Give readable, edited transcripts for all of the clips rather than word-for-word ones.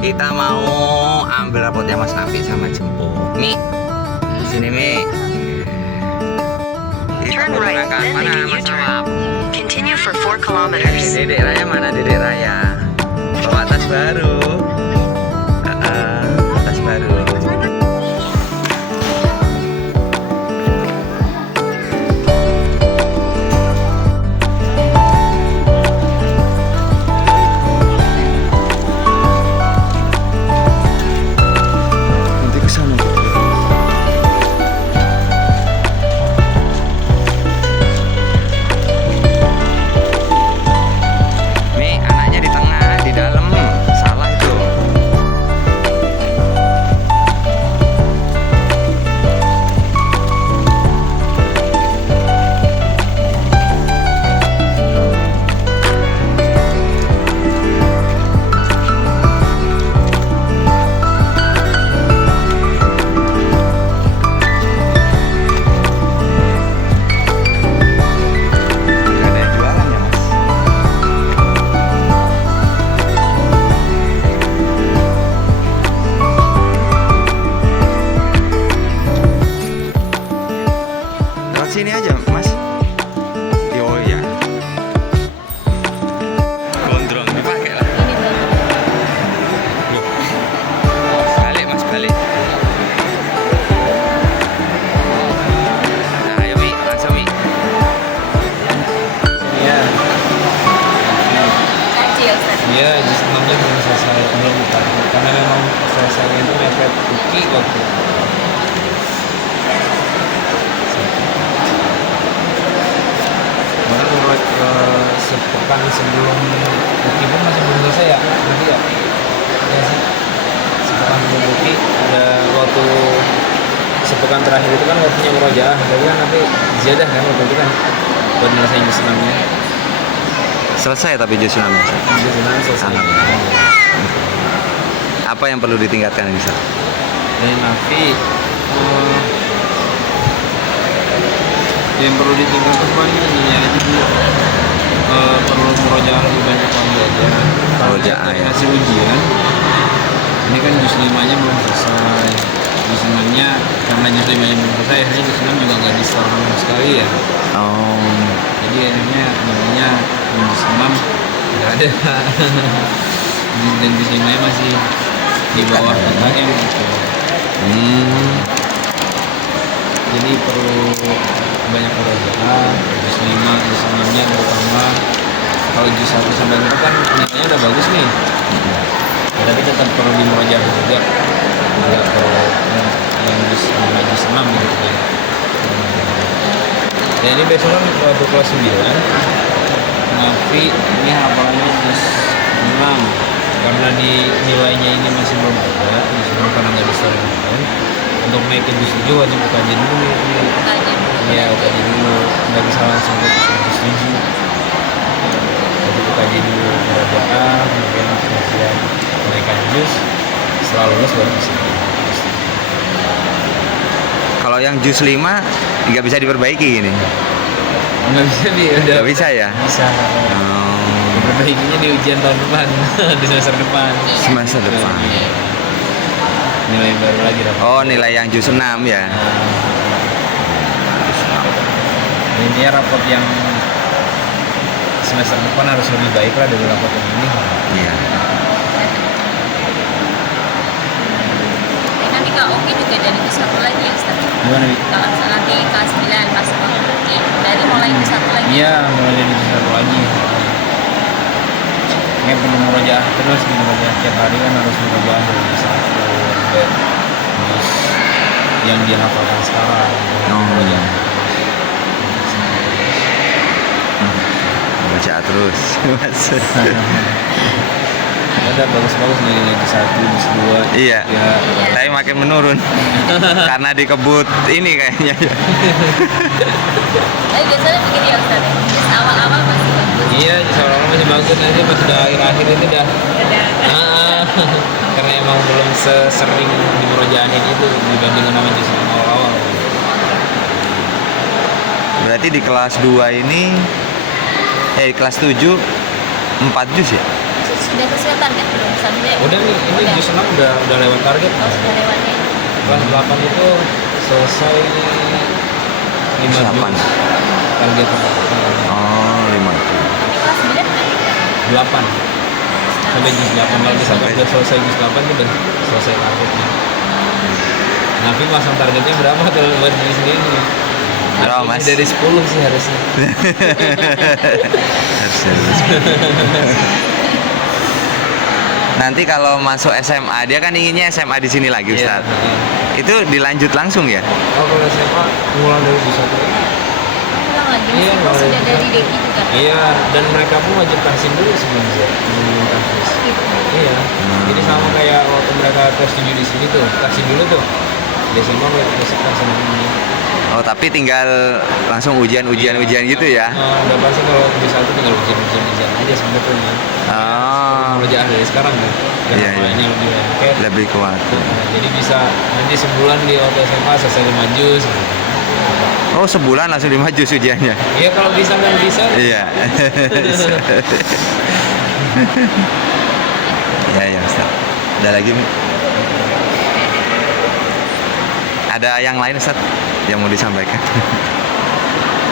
Kita mau ambil rapotnya Mas Nafi sama jemput. Mi, sini Mi. Kita Turn right, menggunakan then mana make a Mas U-turn. Nawab? Continue for 4 kilometers. Dedek Raya mana Dedek Raya? Bawa tas baru. Tas baru. Nanti ke sana. Mi, anaknya di tengah, di dalam. Salah itu. Nggak ada yang jualan ya, Mas? Lewat sini aja, Mas. Oh iya. Gondrong dipakai lah. Loh. Balik, Mas, balik. Nah, ayo Mi, langsung Mi. Iya, Kecil, Ustaz. iya, jus 6-nya belum selesai, belum buka. Karena memang selesainya itu mepet Uki waktu. Karena menurut sepekan sebelum Uki pun masih belum selesai ya, berarti ya? Iya sih. Sepekan sebelum Uki ada waktu sepekan terakhir itu kan waktunya murojaah, berarti kan nanti ziyadah kan waktu itu kan buat nyelesain jus 6-nya. Selesai tapi jus 6 nya. Jus 6 selesai. Alhamdulillah. Apa yang perlu ditingkatkan ini, Ustaz? Dari Nafi yang perlu ditingkatkan paling ininya itu dulu, perlu murojaah lebih banyak lagi aja. Kalau Murojaah, dari ya. hasil ujian ini kan jus 5-nya belum selesai, jus 6-nya karena jus 5-nya belum selesai akhirnya jus 6 juga nggak di-store sama sekali ya, Oh, jadi akhirnya namanya jus 6 nggak ada. Dan jus 5-nya masih di bawah PKM gitu. Jadi perlu banyak murojaah, jus 5, jus 6-nya terutama. Kalau jus 1 sampai 4 kan nilainya udah bagus nih. Ya, tapi tetap perlu dimurojaah juga. Enggak perlu yang jus 5, jus 6 gitu ya. Ya ini besok kan waktu kelas 9 Nafi ini hafalannya jus 6 karena di nilainya ini masih belum ada, karena nggak di-store kan. Untuk naik ke jus 7 wajib kaji dulu. Iya, kaji dulu. Nggak bisa langsung ke jus 7. Wajib kaji dulu murojaah, kemudian kajian kenaikan jus. Setelah lulus baru bisa. kalau yang jus 5 nggak bisa diperbaiki gini. Nggak bisa bi, udah Nggak bisa ya? bisa. Oh, Perbaikinya di ujian tahun depan, di semester depan. semester depan. Nilai baru lagi dapat. Oh, nilai yang jus 6 ya. Ini rapot yang semester depan harus lebih baik lah dari rapot yang ini. Iya. Nanti Kak Oki juga dari ke satu lagi ya, Ustaz. Gimana bi? Kalau nanti kelas 9 pas Oki, dari mulai ke satu lagi. Iya, mulai dari satu lagi. Ini perlu murojaah terus, di murojaah tiap hari kan harus murojaah dari satu sampai juz yang dihafalkan sekarang. Oh, iya. Baca terus, Mas. Ada bagus-bagus nih lagi 1, juz 2. Iya. Ya, Tapi makin menurun. Karena dikebut ini kayaknya. Tapi biasanya begini ya Ustaz. Terus awal-awal masih bagus. iya, juz awal masih bagus, nanti pas udah akhir-akhir itu udah. Karena emang belum sesering di murojaahnya itu dibandingkan sama juz yang awal-awal. Berarti di kelas 2 ini kelas 7 4 juz ya? sudah sesuai target belum sampai? Udah nih, ini Udah. jus 6 udah lewat target. Oh, sudah lewat ya. Kelas 8 itu selesai 5 8. jus target. Oh, 5. Tapi kelas 9 kan? 8 sampai jus 8 lagi sampai udah selesai jus 8 itu udah selesai targetnya. Nafi pasang targetnya berapa kalau buat diri sendiri? Berapa, Mas? Dari 10 sih harusnya. Nanti kalau masuk SMA, dia kan inginnya SMA di sini lagi, Ustaz. Itu dilanjut langsung ya? Oh, kalau SMA mulai dari jus 1. Pulang lagi Iya, meskipun mulai. sudah dari DKI juga. Iya, dan mereka pun wajib vaksin dulu sebelum kampus. Gitu. Iya. Jadi sama kayak waktu mereka tes 7 di sini tuh, vaksin dulu tuh. Di SMA mereka vaksin dulu. Oh, tapi tinggal langsung ujian gitu ya? Udah pasti kalau di satu tinggal ujian aja sebetulnya. Oh, Kerjaan dari sekarang kan. Iya, iya. Ini lebih lengkap. lebih kuat. Jadi bisa nanti sebulan di waktu SMA selesai 5 jus. Oh, sebulan langsung 5 jus ujiannya? Iya kalau bisa kan bisa. Iya. Ya, ya, Ustaz. Ada lagi, Mi? Ada yang lain, Ustaz, yang mau disampaikan?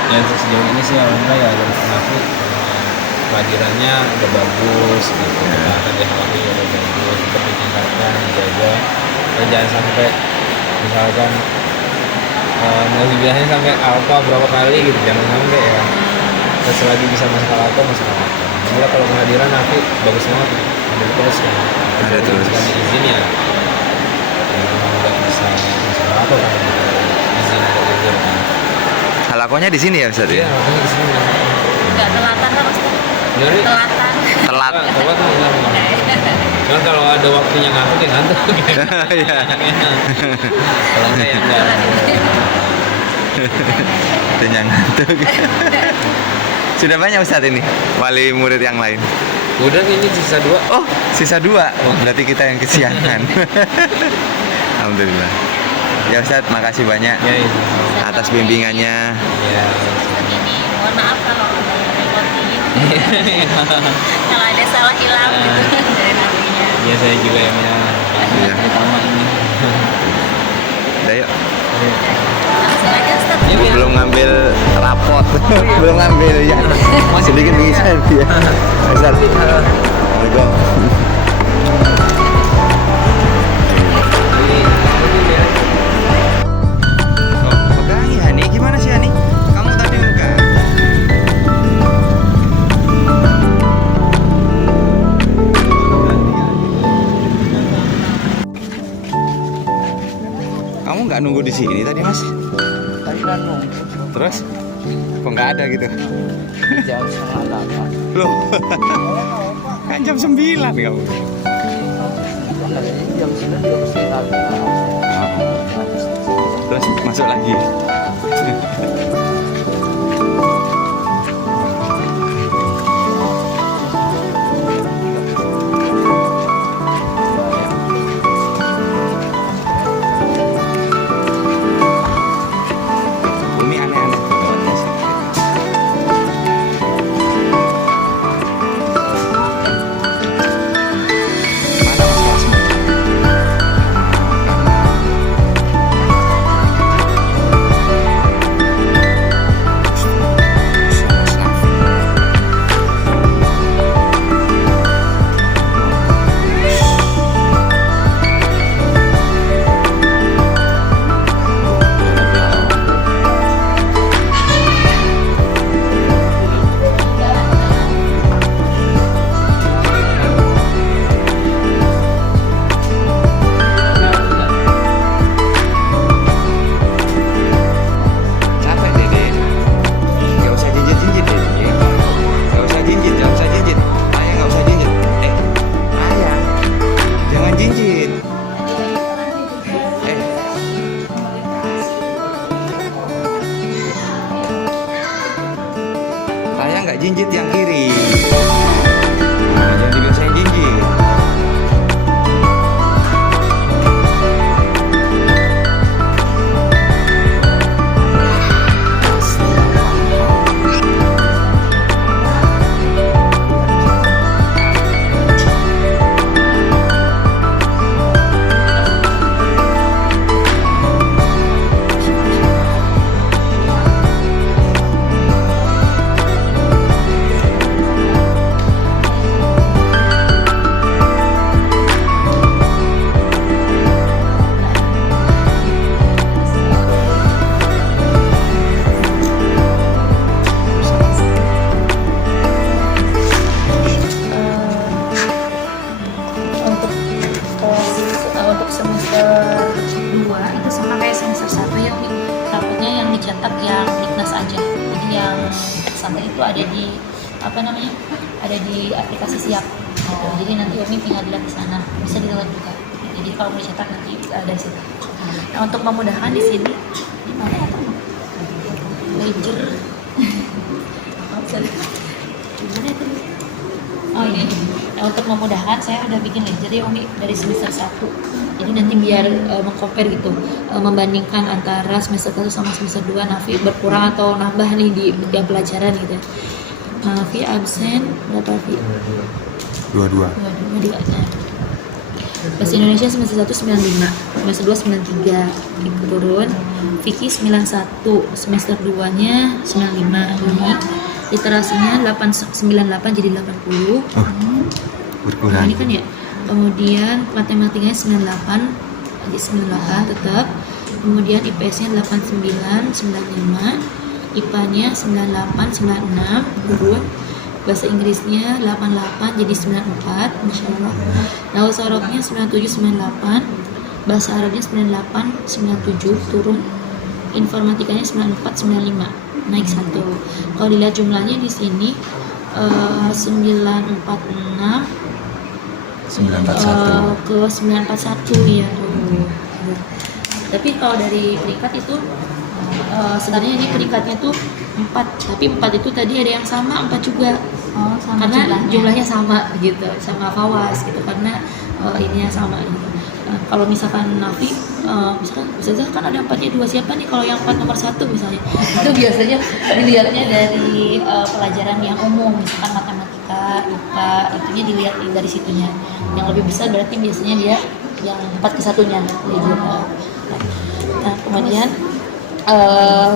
Ya sejauh ini sih alhamdulillah ya dari Nafi kehadirannya udah bagus gitu. Bahkan di hari udah bagus, tetap ditingkatkan, dijaga. Dan jangan sampai misalkan mau dibilangnya sampai alpha berapa kali gitu, jangan sampai ya. Selagi bisa masuk alpha, masuk alpha. Alhamdulillah kalau kehadiran Nafi bagus banget, ada terus kan. Ada terus. Sekali izin ya, nggak bisa masuk alpha kan izin untuk belajar kan. Halakonya di sini ya, Ustaz? Iya, Ya? makanya di sini. Enggak telatan kan Mas? Jadi Telatan. Telat. telat enggak. Cuman kalau ada waktunya ngantuk ya ngantuk. Iya. Kalau enggak ya enggak. Itu yang ngantuk. Sudah banyak, Ustaz, ini wali murid yang lain? Udah ini sisa 2. Oh, sisa 2. Berarti kita yang kesiangan. Alhamdulillah. Ya, Ustaz, makasih banyak Ya itu. atas bimbingannya. Ya. Ini mohon maaf kalau ada repotin. Kalau ada salah hilang gitu dari nafinya. Ya saya juga yang Iya. pertama ini. Udah, yuk. Langsung aja Ustaz. Iya, iya. Belum ngambil rapot. Belum ngambil ya. Sedikit bisa ya. Ustaz. Assalamualaikum. Pegang ya, Hani. Gimana sih, Hani? Kamu tadi enggak? Kamu nggak nunggu di sini tadi, Mas? Tadi kan nunggu Terus? Kok nggak ada gitu? jam 7:30. Loh, kan jam 9 kamu. Jam 9 juga pasti Terus masuk lagi. Ini aneh-aneh lewatnya sih. Mana Mas kelasmu? semester 2 itu sama kayak semester 1 ya, Wi. Takutnya yang dicetak yang Diknas aja. Jadi yang pesantren itu ada di apa namanya? Ada di aplikasi Siap. Jadi nanti Umi tinggal dilihat di sana, bisa dilihat juga. Jadi kalau mau dicetak nanti ada di situ. Nah, untuk memudahkan di sini di mana ya teman? Ledger. Gimana itu? Oh ini. Nah, untuk memudahkan saya udah bikin ledger ya Umi dari semester 1. Jadi nanti biar mengcompare gitu, membandingkan antara semester 1 sama semester 2 Nafi berkurang atau nambah nih di tiap pelajaran gitu. Nafi absen berapa Fi? 22. Dua-duanya. Bahasa Indonesia semester 1 95, semester 2 93, itu turun. Fikih 91, semester 2-nya 95 ini. Literasinya 98 jadi 80. Berkurang. Nah, ini kan ya. Kemudian matematikanya 98, jadi 98 tetap. Kemudian IPS-nya 89, 95. IPA-nya 98, 96 turun. Bahasa Inggrisnya 88 jadi 94, Masya Allah. Nahwu sorofnya 97, 98. Bahasa Arabnya 98, 97 turun. Informatikanya 94, 95 naik 1. Kalau dilihat jumlahnya di sini 946 941. ke 941 ya tuh. Tapi kalau dari peringkat itu sebenarnya ini peringkatnya tuh 4, tapi 4 itu tadi ada yang sama 4 juga. Sama Karena jumlahnya sama gitu, sama Fawas gitu, karena ininya sama gitu. Kalau misalkan Nafi, misalkan Ustazah kan ada 4-nya 2, siapa nih kalau yang 4 nomor 1 misalnya? Itu biasanya dilihatnya dari pelajaran yang umum, misalkan matematika, IPA, itunya dilihat dari situnya. Yang lebih besar berarti biasanya dia yang 4 ke 1-nya. Nah, kemudian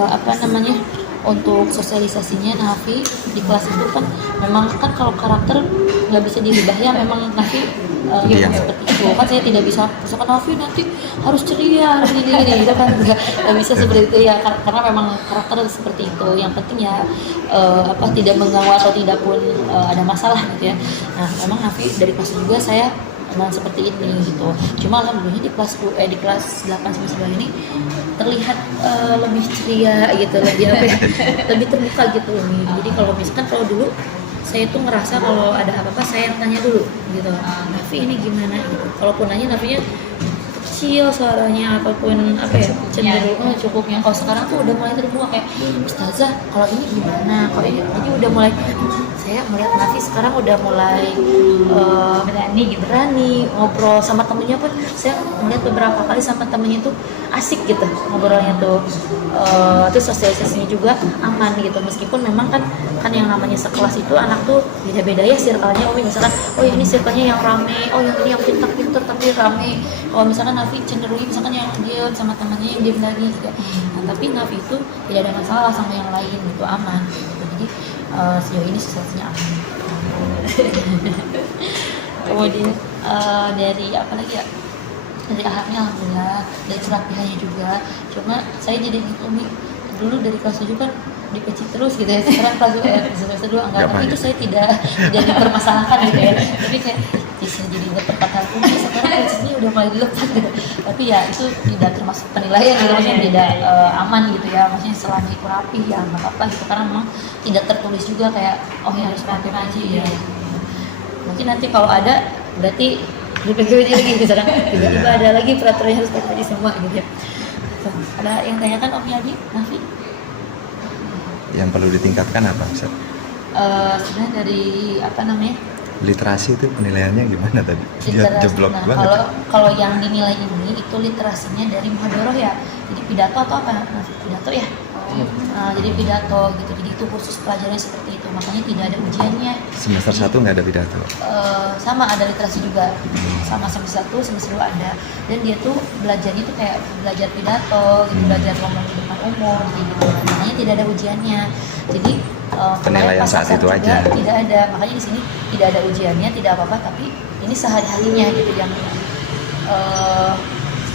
apa namanya? Untuk sosialisasinya Nafi di kelas itu kan memang kan kalau karakter nggak bisa dirubah ya, memang Nafi ya seperti itu kan. Saya tidak bisa misalkan Nafi nanti harus ceria gini gitu kan, nggak bisa seperti itu ya, karena memang karakter seperti itu. Yang penting ya apa tidak mengganggu atau tidak pun ada masalah gitu ya. Nah memang Nafi dari kelas juga saya memang seperti ini gitu. Cuma alhamdulillah di kelas 8 semester ini terlihat lebih ceria gitu, lebih apa ya, lebih terbuka gitu nih. Jadi kalau misalkan kalau dulu saya tuh ngerasa kalau ada apa-apa saya yang tanya dulu gitu. Nafi ini gimana gitu. Kalaupun nanya Nafinya kecil suaranya ataupun apa ya, cenderung cukupnya. Kalau sekarang tuh udah mulai terbuka kayak Ustazah kalau ini gimana, kalau ini udah mulai. Saya melihat Nafi sekarang udah mulai berani ngobrol sama temennya pun. Saya melihat beberapa kali sama temennya tuh asik gitu ngobrolnya tuh. Terus sosialisasinya juga aman gitu, meskipun memang kan yang namanya sekelas itu anak tuh beda-beda ya circle-nya. Misalkan oh ini circle-nya yang rame, oh yang ini yang pintar-pintar tapi rame. Kalau misalkan Nafi cenderung misalkan yang diam sama temannya yang diam lagi gitu. Nah, tapi Nafi itu tidak ada masalah sama yang lain gitu, aman gitu. Jadi sejauh ini situasinya aman. Kemudian dari apa lagi ya, dari akhlaknya alhamdulillah, dari pelatihannya juga. Cuma saya jadi ngitungin dulu dari kelas 7 kan dipecik terus gitu ya, sekarang kelas semester 2 enggak, tapi itu saya tidak dipermasalahkan gitu ya. Tapi kayak bisa jadi dapat 4 sekarang peciknya udah mulai dilepas gitu. Tapi ya itu tidak termasuk penilaian gitu, maksudnya tidak aman gitu ya, maksudnya selama itu rapi ya nggak apa-apa gitu, karena memang tidak tertulis juga kayak oh ya harus pakai aja ya. Mungkin nanti kalau ada berarti dipegang lagi gitu, sekarang tiba-tiba ada lagi peraturannya harus pakai semua gitu ya. Ada yang tanyakan Om Yadi, Nafi? Yang perlu ditingkatkan apa, Ustaz? Sebenarnya dari apa namanya? Literasi itu penilaiannya gimana tadi? Dia jeblok Nah, banget. kalau yang dinilai ini itu literasinya dari muhadharah ya. Jadi pidato atau apa? Nafi, pidato ya. Jadi pidato gitu. Jadi itu khusus pelajarannya seperti itu. Makanya tidak ada ujiannya. Semester 1 nggak ada pidato. Sama ada literasi juga, sama semester 1, semester 2 ada. Dan dia tuh belajarnya tuh kayak belajar pidato, gitu, belajar ngomong di depan umum gitu. Makanya tidak ada ujiannya. Jadi penilaian saat itu aja. Tidak ada, makanya di sini tidak ada ujiannya, tidak apa-apa. Tapi ini sehari-harinya gitu yang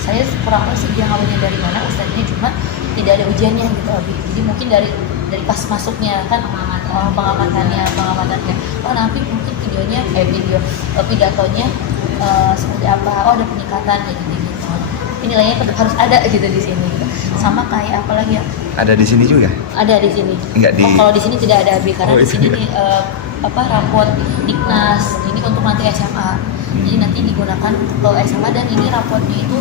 saya kurang tahu sih dia ngambilnya dari mana ustadznya, cuma tidak ada ujiannya gitu Abi. Jadi mungkin dari pas masuknya kan pengamatannya. Oh nanti mungkin pidatonya seperti apa, oh ada peningkatan kayak gitu. nilainya tetap harus ada gitu di sini gitu. Sama kayak apalagi ya, Ada di sini juga? ada di sini. Enggak di- Kalau di sini tidak ada Abi karena Oh, di itu sini ya. nih raport Diknas ini untuk nanti SMA. Jadi nanti digunakan ke SMA dan ini rapotnya itu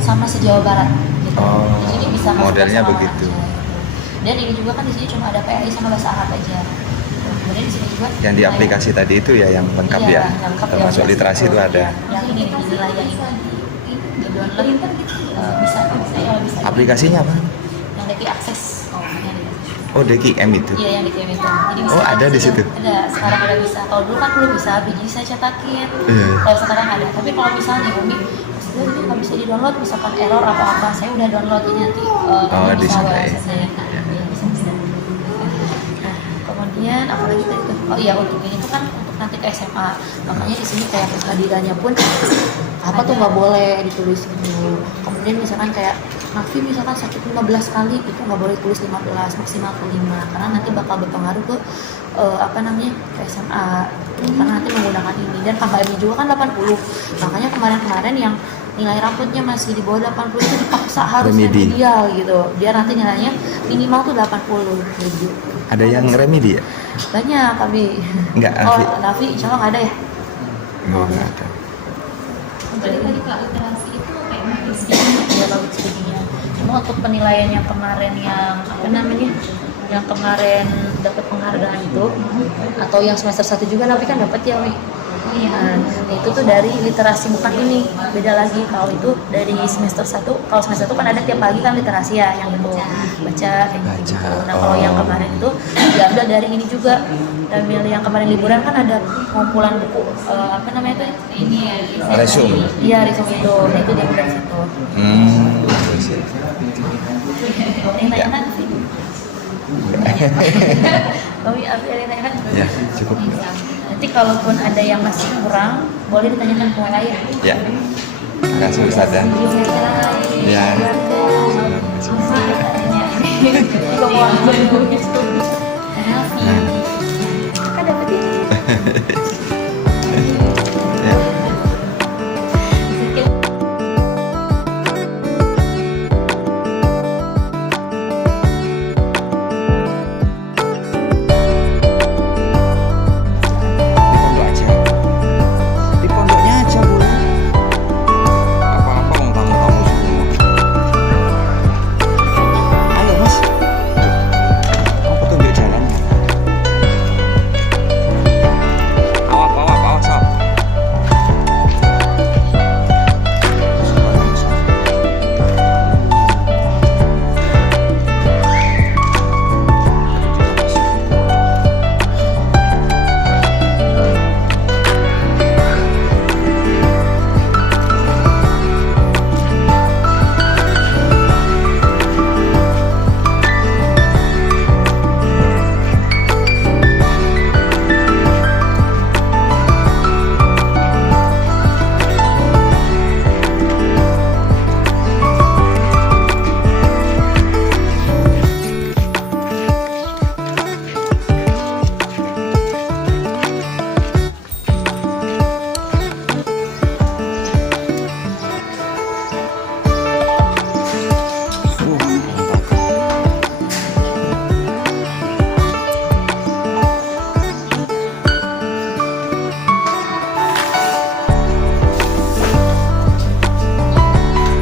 sama se-Jawa Barat gitu. Oh, Di sini bisa masuk modelnya sama begitu. aja. Dan ini juga kan di sini cuma ada PAI sama bahasa Arab aja. Kemudian di sini juga Yang di nilai- aplikasi tadi itu ya yang lengkap Iya, ya? lengkap ya, Termasuk udah. literasi itu ada. Yang ini nilai yang di download bisa bisa. Aplikasinya apa? Yang Deki akses. Oh, Deki M itu? Iya yang di game itu. Jadi bisa Oh, ada di situ? Ada. Sekarang ada bisa. Kalau dulu kan belum bisa. Biji saya cetakin. Iya. Kalau sekarang ada. Tapi kalau misalnya Umi ini nggak bisa di download, misalkan error atau apa, saya udah download ini nanti. Oh, di bisa sana WA ya. saya. Iya, bisa. Nah, kemudian apalagi tadi tuh? Oh iya, untuk ini tuh kan untuk nanti ke SMA. Makanya di sini kayak kehadirannya pun apa tuh nggak boleh ditulis gitu. Kemudian misalkan kayak Nafi misalkan sakit 15 kali itu nggak boleh tulis 15, maksimal ke 5 karena nanti bakal berpengaruh ke ke SMA karena nanti menggunakan ini dan KKMI juga kan 80. Makanya kemarin-kemarin yang nilai rapotnya masih di bawah 80 itu dipaksa harus Remedi. remedial gitu biar nanti nilainya minimal tuh 80 gitu. Ada yang remedi ya? Banyak tapi Nggak, oh Nafi. Nafi insya Allah nggak ada ya. Oh, nggak ada. Balik lagi ke literasi itu kayak public speaking ya, public speakingnya. Cuma untuk penilaian yang kemarin yang apa namanya yang kemarin dapat penghargaan itu atau yang semester 1 juga tapi kan dapat ya Wi. Nah, itu tuh dari literasi bukan ini beda lagi. Kalau itu dari semester 1, kalau semester 1 kan ada tiap pagi kan literasi ya yang itu baca kayak gitu. Nah kalau yang kemarin itu diambil dari ini juga. Ambil yang kemarin liburan kan ada kumpulan buku apa namanya itu ini ya Resume. iya resume itu. Nah, itu diambil dari situ. Ini Ya. nanya kan sih Kami ada yang nanya kan Ya, cukup. nanti kalaupun ada yang masih kurang boleh ditanyakan ke WA ya. Ya. Terima kasih Ustaz ya. Ya. Juga mau ambil kan dapat ini. Ya. Di pondok aja. Di pondoknya aja, Bu. Apa-apa mau tamu-tamu semua. Halo, Mas. Kamu petunjuk jalannya. Awas, Sob.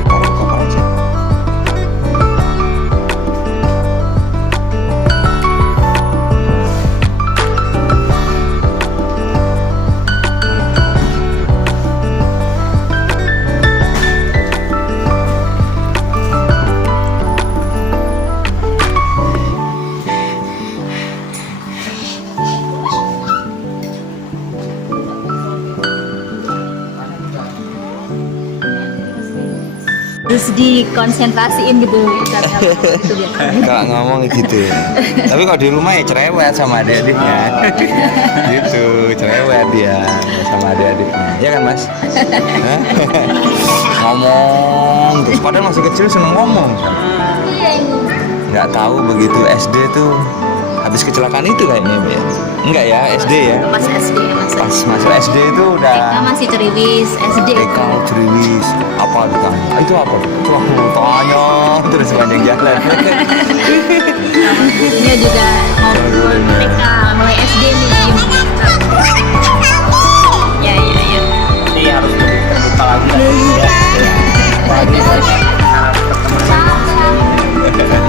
Taruh koper aja. Terus dikonsentrasiin gitu ucapnya itu biasanya. Kalau ngomong gitu. Tapi kalau di rumah ya cerewet sama adik-adiknya. Gitu, cerewet dia sama adik-adiknya. Iya kan, Mas? Hah? Ngomong terus padahal masih kecil seneng ngomong. Nggak tahu begitu SD tuh habis kecelakaan itu kayaknya, Bu, ya. Enggak ya, SD ya. Pas SD Pas masuk SD itu TK udah masih ceriwis, SD TK Triwis apa Oh, ditanya. Itu apa? Itu aku tanya terus sepanjang jalan. Ini juga mau TK, mulai SD nih. Ya. Ini harus lebih terbuka lagi ya. Apalagi harus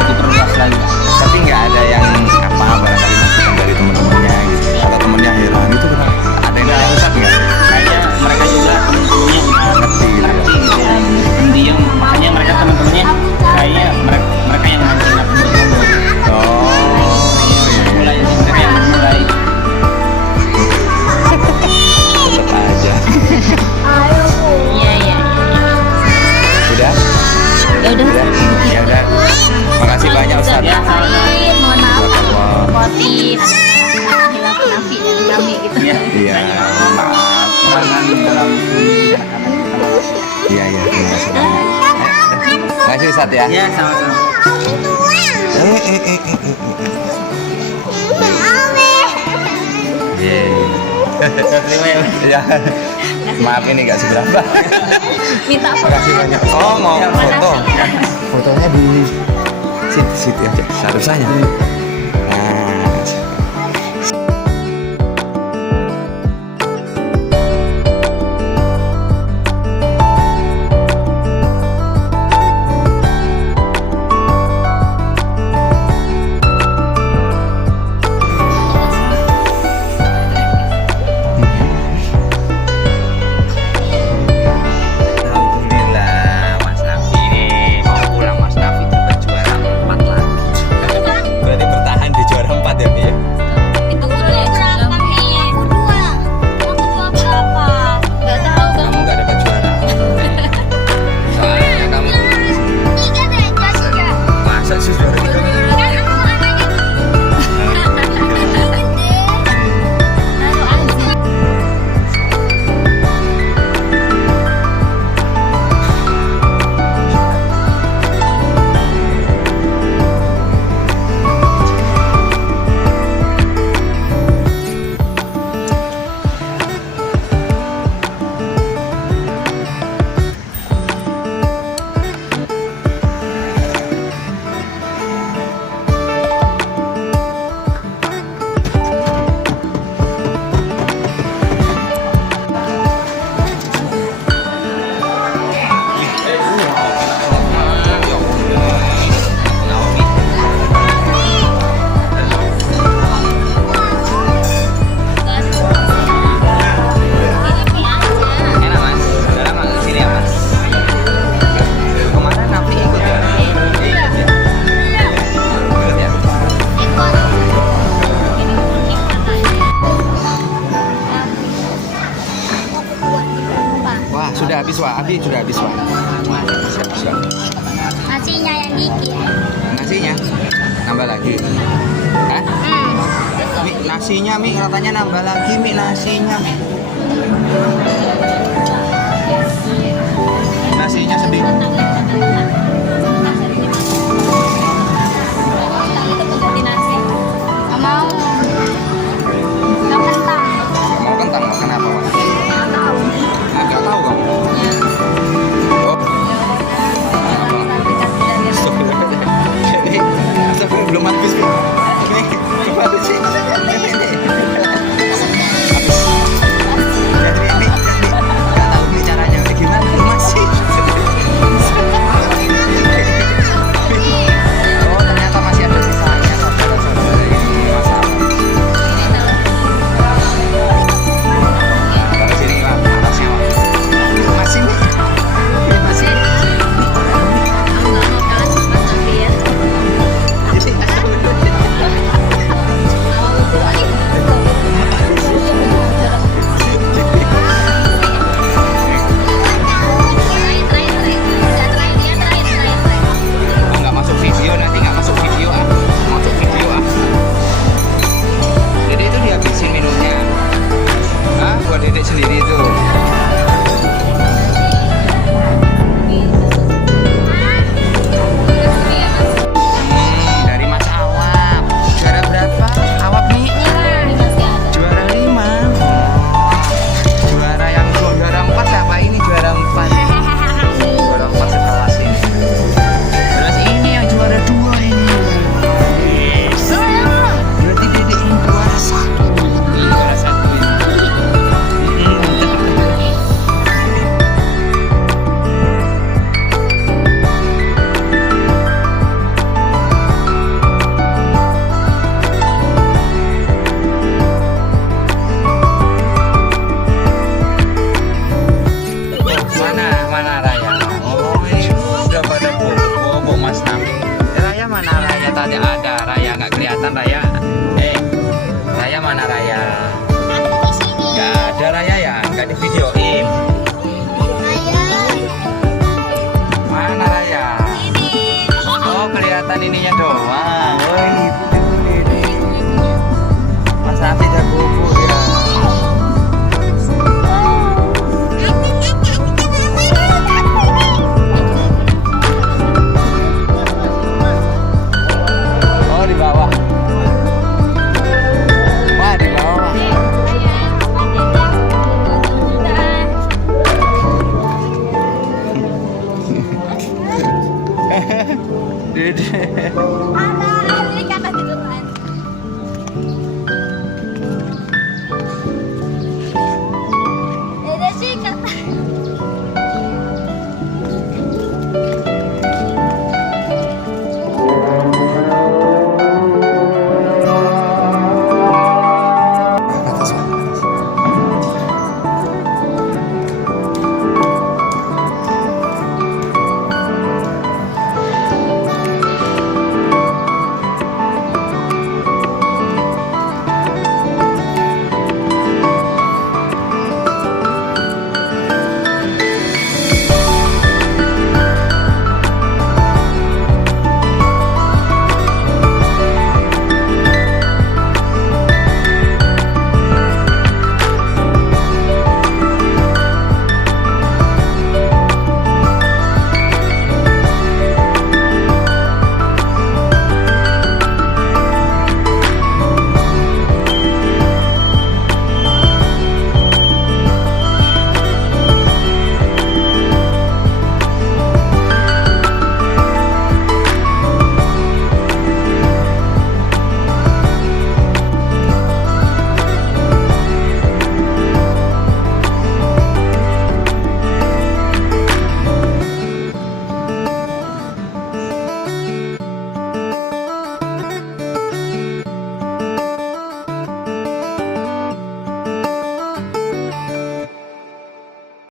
diperluas lagi. Tapi nggak ada yang apa barangkali masukan dari teman-temannya gitu atau temennya heran itu kenapa? Ada yang rusak nggak? Kayaknya mereka juga temen-temennya Ngerti gitu ya. ngerti gitu ya. Pendiam, makanya mereka teman-temannya kayaknya mereka yang mancing aku buat ngobrol. Mulai mereka yang mulai. Tetap aja. Iya. Udah? Ya udah. Ya udah. Makasih banyak Ustaz. Ya, sama-sama. Mohon maaf Jazakallah. motif hilaf nafi dari kami gitu. Iya, maaf. Tangan dalam Iya, terima kasih banyak. Terima kasih Ustaz ya. ya sama-sama. Terima ya. Ya. Maaf ini nggak seberapa. Minta Terima kasih banyak. Oh, mau foto. Fotonya di situ aja. Seharusnya. Nah, Alhamdulillah Mas Nafi ini mau pulang. Mas Nafi dapat juara 4 lagi. Berarti bertahan di juara 4 ya, Bi ya? itu boleh juga. Nggak tahu kan. Kamu nggak dapat juara. Soalnya kamu masa sih juara gitu? Enak Mas, saudara Mas sini ya Mas. Kemarin Nafi ikut ya? Ikut ya? Wah sudah habis Wah, Abi sudah habis Wah. Siap. Nasinya yang dikit. Nasinya nambah lagi. Hah? Mi, nasinya Mi katanya nambah lagi Mi nasinya Mi. Nasinya sedikit. Nggak mau. Nggak kentang. Mau kentang makan apa Wah? Nggak tahu. Nggak tahu kamu. Oh. Jadi tapi belum habis Mi. Ini kembali sih. Habis. Jadi ini kelihatan ininya doang. Woi, ini. Mas Afi udah bobo ya. Oh, di bawah. Wah, di bawah. Dede.